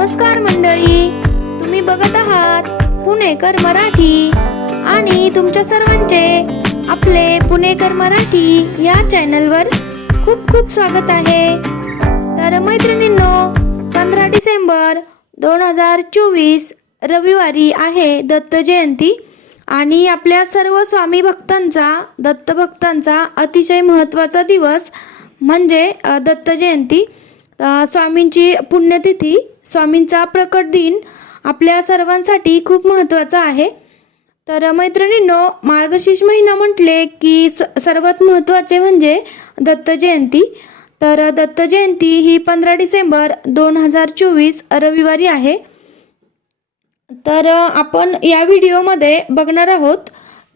नमस्कार मंडळी. तुम्ही बघत आहात पुणेकर मराठी आणि तुमच्या सर्वांचे आपले पुणेकर मराठी या चॅनलवर खूप खूप स्वागत आहे. तर मैत्रिणींनो पंधरा डिसेंबर दोन हजार चोवीस रविवारी आहे दत्त जयंती आणि आपल्या सर्व स्वामी भक्तांचा दत्त भक्तांचा अतिशय महत्त्वाचा दिवस म्हणजे दत्त जयंती. स्वामींची पुण्यतिथी स्वामींचा प्रकट दिन आपल्या सर्वांसाठी खूप महत्त्वाचा आहे. तर मैत्रिणींनो मार्गशीर्ष महिना म्हटले की स- सर्वात महत्त्वाचे म्हणजे दत्त जयंती. तर दत्त जयंती ही पंधरा डिसेंबर दोन हजार चोवीस रविवारी आहे. तर आपण या व्हिडिओमध्ये बघणार आहोत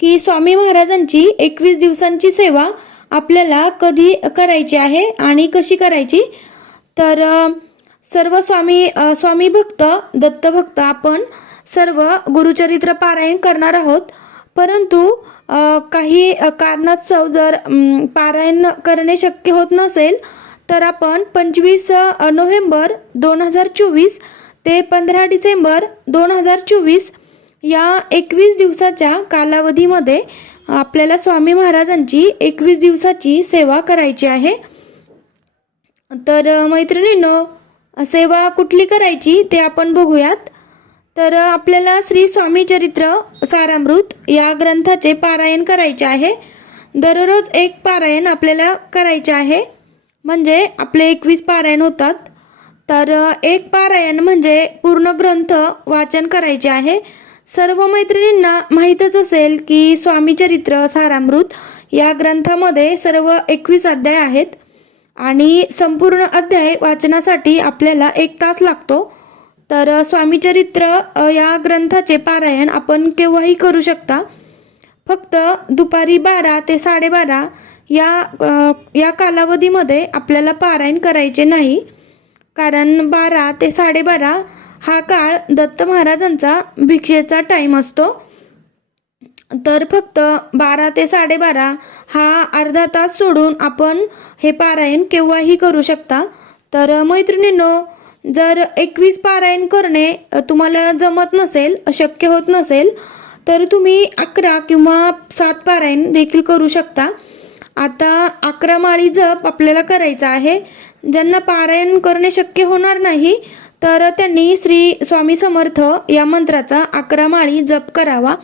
की स्वामी महाराजांची एकवीस दिवसांची सेवा आपल्याला कधी करायची आहे आणि कशी करायची? तर सर्व स्वामी स्वामी भक्त दत्तभक्त आपण सर्व गुरुचरित्र पारायण करणार आहोत. परंतु काही कारणास्तव जर पारायण करणे शक्य होत नसेल तर आपण पंचवीस नोव्हेंबर दोन हजार चोवीस ते पंधरा डिसेंबर दोन हजार चोवीस या एकवीस दिवसाच्या कालावधीमध्ये आपल्याला स्वामी महाराजांची एकवीस दिवसाची सेवा करायची आहे. तर मैत्रिणींनो सेवा कुठली करायची ते आपण बघूयात. तर आपल्याला श्री स्वामी चरित्र सारामृत या ग्रंथाचे पारायण करायचे आहे. दररोज एक पारायण आपल्याला करायचे आहे. म्हणजे आपले एकवीस पारायण होतात. तर एक पारायण म्हणजे पूर्ण ग्रंथ वाचन करायचे आहे. सर्व मैत्रिणींना माहीतच असेल की स्वामी चरित्र सारामृत या ग्रंथामध्ये सर्व एकवीस अध्याय आहेत. आणि संपूर्ण अध्याय वाचनासाठी आपल्याला एक तास लागतो. तर स्वामीचरित्र या ग्रंथाचे पारायण आपण केव्हाही करू शकता. फक्त दुपारी बारा ते साडेबारा या या कालावधीमध्ये आपल्याला पारायण करायचे नाही. कारण बारा ते साडेबारा हा काळ दत्त महाराजांचा भिक्षेचा टाईम असतो. तर फक्त बारा ते साडेबारा हा अर्धा तास सोडून आपण हे पारायण केव्हाही करू शकता. तर मैत्रिणींनो जर एकवीस पारायण करणे तुम्हाला जमत नसेल शक्य होत नसेल तर तुम्ही अकरा किंवा सात पारायण देखील करू शकता. आता अकरा माळी जप आपल्याला करायचा आहे. ज्यांना पारायण करणे शक्य होणार नाही तर त्यांनी श्री स्वामी समर्थ या मंत्राचा अकरा माळी जप करावा.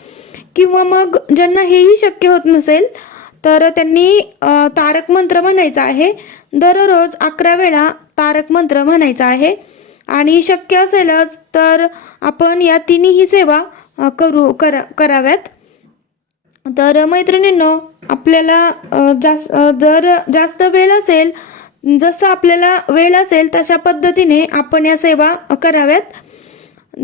किंवा मग ज्यांना हेही शक्य होत नसेल तर त्यांनी तारक मंत्र म्हणायचा आहे. दररोज अकरा वेळा तारक मंत्र म्हणायचा आहे. आणि शक्य असेलच तर आपण या तिन्ही सेवा करू करा कराव्यात. तर मैत्रिणींनो आपल्याला जास्त जर जास्त वेळ असेल जसं आपल्याला वेळ असेल तशा पद्धतीने आपण या सेवा कराव्यात.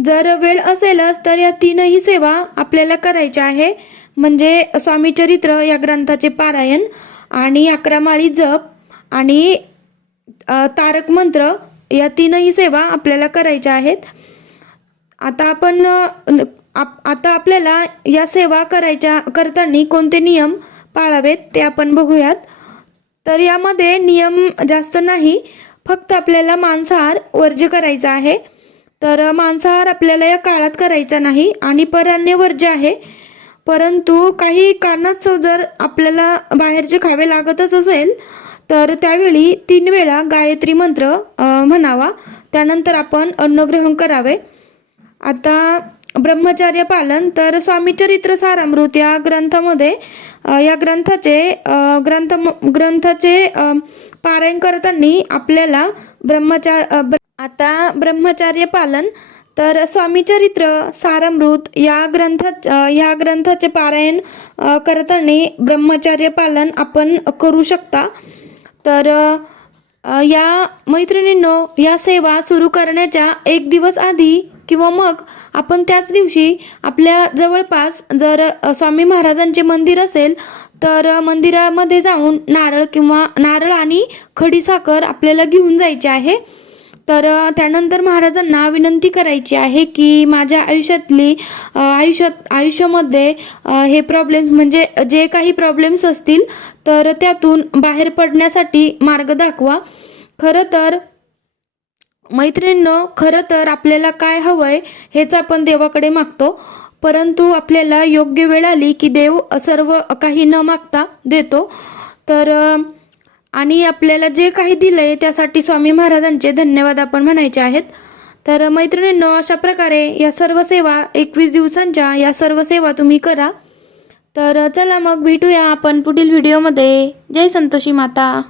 जर वेळ असेलच तर या तीनही सेवा आपल्याला करायच्या आहे. म्हणजे स्वामी चरित्र या ग्रंथाचे पारायण आणि अकरा माळी जप आणि तारक मंत्र या तीनही सेवा आपल्याला करायच्या आहेत. आता आपण आप- आता आपल्याला या सेवा करायच्या करताना कोणते नियम पाळावेत ते आपण बघूयात. तर यामध्ये नियम जास्त नाही फक्त आपल्याला मांसाहार वर्ज्य करायचा आहे. तर मांसाहार आपल्याला या काळात करायचा नाही आणि परान्य वर्ज्य आहे. परंतु काही कारणास्तव जर आपल्याला बाहेरचे खावे लागतच असेल तर त्यावेळी तीन वेळा गायत्री मंत्र म्हणावा. त्यानंतर आपण अन्नग्रहण करावे. आता ब्रह्मचार्य पालन तर स्वामी चरित्र सारामृत या ग्रंथामध्ये या ग्रंथाचे ग्रंथ ग्रंथाचे पारायण करताना आपल्याला ब्रह्मचार आता ब्रह्मचार्य पालन. तर स्वामी चरित्र सारामृत या ग्रंथा या ग्रंथाचे पारायण करताना ब्रह्मचार्य पालन आपण करू शकता. तर या मैत्रिणींनो या सेवा सुरू करण्याच्या एक दिवस आधी किंवा मग आपण त्याच दिवशी आपल्या जवळपास जर स्वामी महाराजांचे मंदिर असेल तर मंदिरामध्ये जाऊन नारळ किंवा नारळ आणि खडीसाखर आपल्याला घेऊन जायचे आहे. तर त्यानंतर महाराजांना विनंती करायची आहे की माझ्या आयुष्यातली आयुष्यात आयुष्यामध्ये हे प्रॉब्लेम्स म्हणजे जे काही प्रॉब्लेम्स असतील तर त्यातून बाहेर पडण्यासाठी मार्ग दाखवा. खरं तर मैत्रिणीनं खरं तर आपल्याला काय हवंय हेच आपण देवाकडे मागतो. परंतु आपल्याला योग्य वेळ आली की देव सर्व काही न मागता देतो. तर आणि आपल्याला जे काही दिलंय त्यासाठी स्वामी महाराजांचे धन्यवाद आपण म्हणायचे आहेत. तर मैत्रिणींनो अशा प्रकारे या सर्व सेवा एकवीस दिवसांच्या या सर्व सेवा तुम्ही करा. तर चला मग भेटूया आपण पुढील व्हिडिओमध्ये जय संतोषी माता.